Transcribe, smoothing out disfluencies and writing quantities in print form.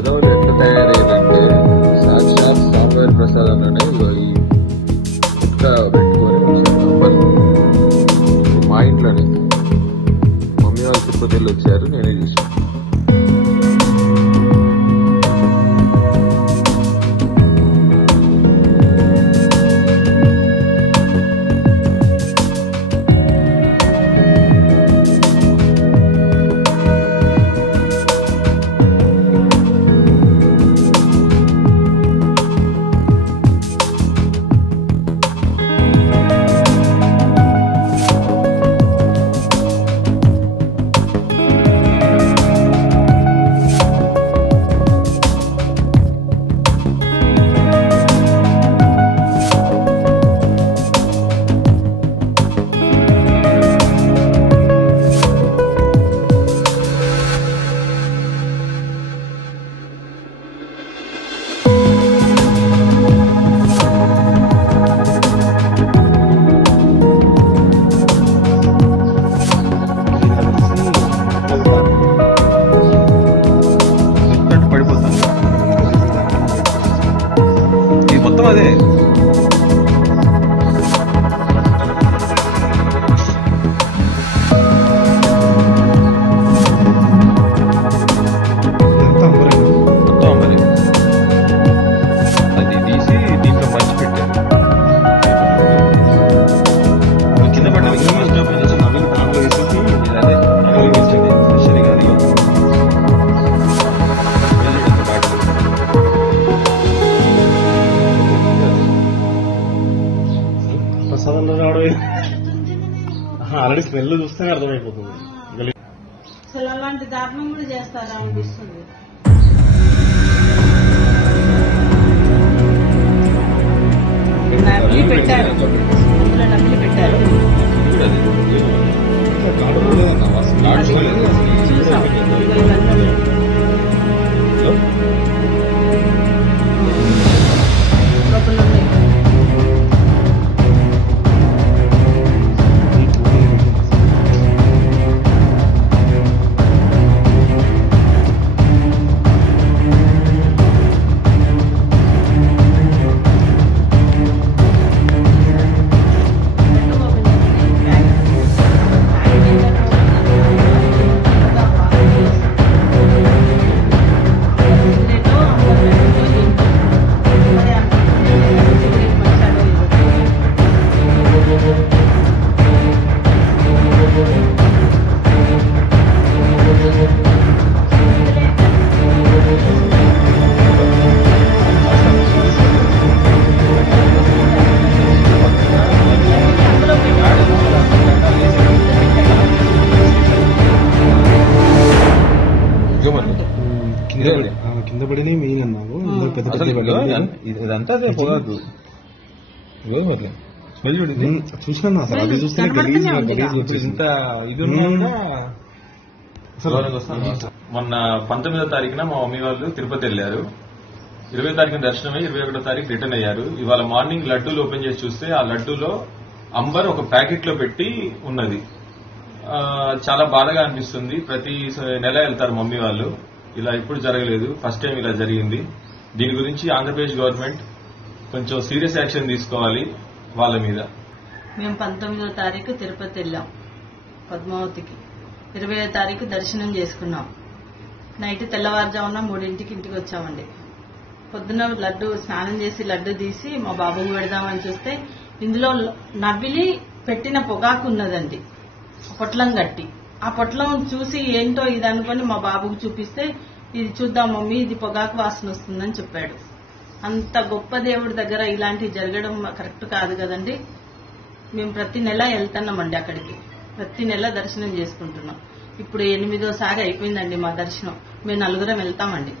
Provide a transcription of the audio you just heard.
వెధవులు ఎట్లా తయారయ్యారంటే సాక్షాత్ సామ్వేల్ ప్రసాద్ అనే ఈ ఇట్లా పెట్టుకొని నంబర్ మా ఇంట్లోనే మమ్మీ వాళ్ళు తిరుపతి వెళ్ళి వచ్చారు, నేనే చూసాను. అదే మొత్తం మరి అది తీసి దీంట్లో మంచి పెట్టారు. కింద పడిన ఓపెన్ చేసి నవ్వులు దాంట్లో వేసేసి అదే నవ్వులు వేసింది సరిగా ఆల్రెడీ స్మెల్ చూస్తే అర్థమైపోతుంది. అసలు అలాంటి దారుణం కూడా చేస్తారా అనిపిస్తుంది. నకిలీ పెట్టారు, అందులో నకిలీ పెట్టారు. చూసాం లోపల కింద పడిన మెయిన్ అన్నావు. ఇదంతా అదే పోదు స్మెల్ చూడండి. చూసినా అసలు అది చూస్తే ఇంత ఇది మొన్న 19వ తారీఖున మా మమ్మీ వాళ్ళు తిరుపతి వెళ్ళారు. 20వ తారీఖున దర్శనం అయ్యి 21వ తారీఖు రిటర్న్ అయ్యారు. ఇవాళ మార్నింగ్ లడ్డూలు ఓపెన్ చేసి చూస్తే ఆ లడ్డూలో అంబర్ ఒక ప్యాకెట్ లో పెట్టి ఉన్నది. చాలా బాధగా అనిపిస్తుంది. ప్రతి నెల వెళ్తారు మమ్మీ వాళ్ళు, ఇలా ఎప్పుడు జరగలేదు, ఫస్ట్ టైం ఇలా జరిగింది. దీని గురించి ఆంధ్రప్రదేశ్ గవర్నమెంట్ కొంచెం సీరియస్ యాక్షన్ తీసుకోవాలి వాళ్ళ మీద. మేము 19వ తారీఖు తిరుపతి వెళ్ళాం పద్మావతికి, 20వ తారీఖు దర్శనం చేసుకున్నాం. నైట్ తెల్లవారుజామున 3ంటికి ఇంటికి వచ్చామండి. పొద్దున లడ్డు స్నానం చేసి లడ్డు తీసి మా బాబుకు పెడదామని చూస్తే ఇందులో నవ్విలి పెట్టిన పొగాకు ఉన్నదండి, పొట్లం కట్టి. ఆ పొట్లం చూసి ఏంటో ఇది అనుకుని మా బాబుకు చూపిస్తే, ఇది చూద్దాం మమ్మీ, ఇది పొగాకు వాసన వస్తుందని చెప్పాడు. అంత గొప్ప దేవుడి దగ్గర ఇలాంటివి జరగడం కరెక్ట్ కాదు కదండి. మేము ప్రతి నెల వెళ్తున్నామండి అక్కడికి, ప్రతి నెల దర్శనం చేసుకుంటున్నాం. ఇప్పుడు 8వ సారి అయిపోయిందండి మా దర్శనం. మేము 4 వెళ్తామండి.